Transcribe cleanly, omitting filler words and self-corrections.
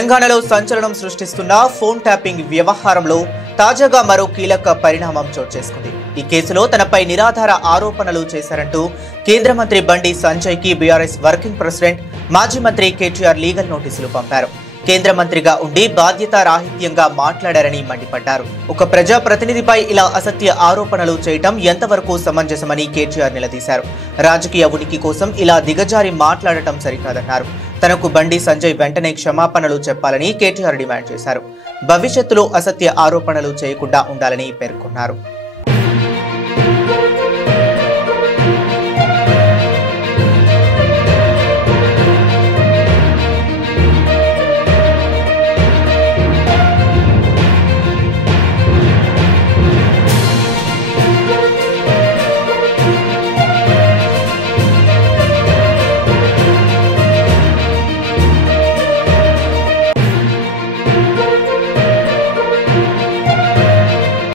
తెలంగాణలో సంచలనం సృష్టిస్తున్న phone tapping వ్యవహారంలో తాజాగా మరో కీలక పరిణామం చోటు చేసుకుంది. ఈ కేసులో తనపై నిరాధార ఆరోపణలు చేశారంటూ కేంద్ర మంత్రి బండి సంజయ్కి బీఆర్ఎస్ వర్కింగ్ ప్రెసిడెంట్ మాజీ మంత్రి కేటీఆర్ లీగల్ నోటీసులు పంపారు. కేంద్ర మంత్రిగా ఉండి బాధ్యతారాహిత్యంగా మాట్లాడారని మండిపడ్డారు. ఒక ప్రజా ప్రతినిధిపై ఇలా అసత్య ఆరోపణలు చేయటం ఎంతవరకు సమంజసమని కేటీఆర్ నిలదీశారు. రాజకీయ ఉనికి కోసం ఇలా దిగజారి మాట్లాడటం సరికాదన్నారు. తనకు బండి సంజయ్ వెంటనే క్షమాపణలు చెప్పాలని కేటీఆర్ డిమాండ్ చేశారు. భవిష్యత్తులో అసత్య ఆరోపణలు చేయకుండా ఉండాలని పేర్కొన్నారు.